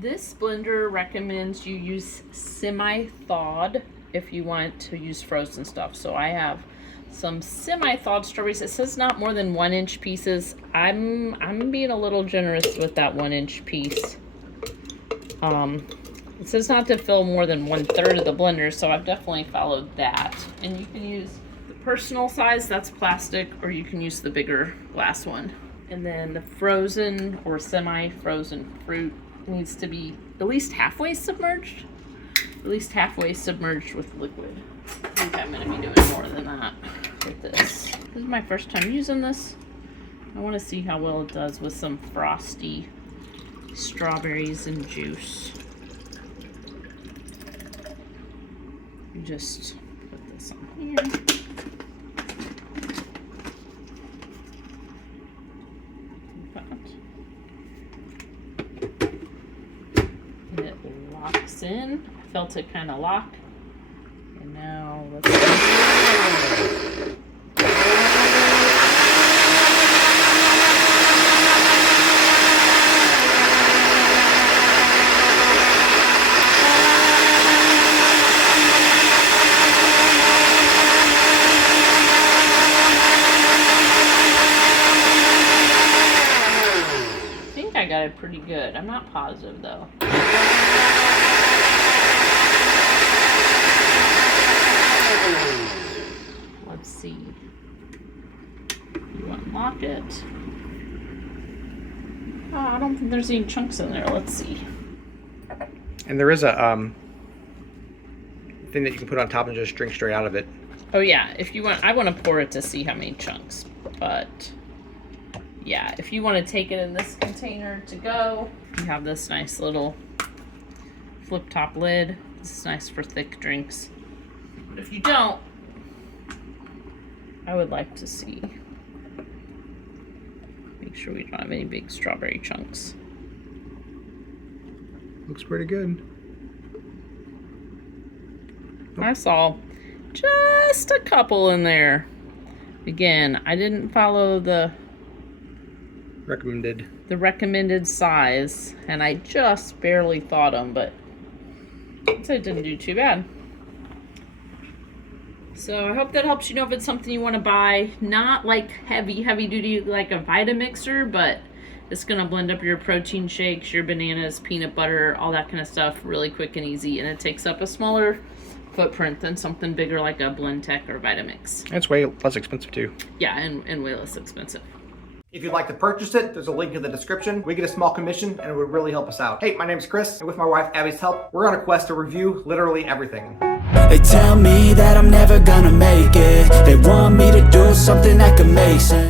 This blender recommends you use semi-thawed if you want to use frozen stuff. So I have some semi-thawed strawberries. It says not more than 1-inch pieces. I'm being a little generous with that 1-inch piece. It says not to fill more than 1/3 of the blender, so I've definitely followed that. And you can use the personal size, that's plastic, or you can use the bigger glass one. And then the frozen or semi-frozen fruit needs to be at least halfway submerged. At least halfway submerged with liquid. I think I'm going to be doing more than that with this. This is my first time using this. I want to see how well it does with some frosty strawberries and juice. You just put this on here. And it locks in. I felt it kind of lock. And now let's see. I got it pretty good. I'm not positive though. Let's see. You unlock it. Oh, I don't think there's any chunks in there. Let's see. And there is a thing that you can put on top and just drink straight out of it. Oh yeah, if you want, I want to pour it to see how many chunks, but yeah, if you want to take it in this container to go, you have this nice little flip top lid. This is nice for thick drinks. But if you don't, I would like to see. Make sure we don't have any big strawberry chunks. Looks pretty good. I saw just a couple in there. Again, I didn't follow the recommended size, and I just barely thawed them, but I'd say it didn't do too bad. So I hope that helps you know if it's something you want to buy. Not like heavy duty like a Vitamixer, but it's gonna blend up your protein shakes, your bananas, peanut butter, all that kind of stuff really quick and easy, and it takes up a smaller footprint than something bigger like a Blendtec or Vitamix. It's way less expensive too. Yeah, and way less expensive. If you'd like to purchase it, there's a link in the description. We get a small commission and it would really help us out. Hey, my name's Chris, and with my wife Abby's help, we're on a quest to review literally everything. They tell me that I'm never gonna make it. They want me to do something that could make sense.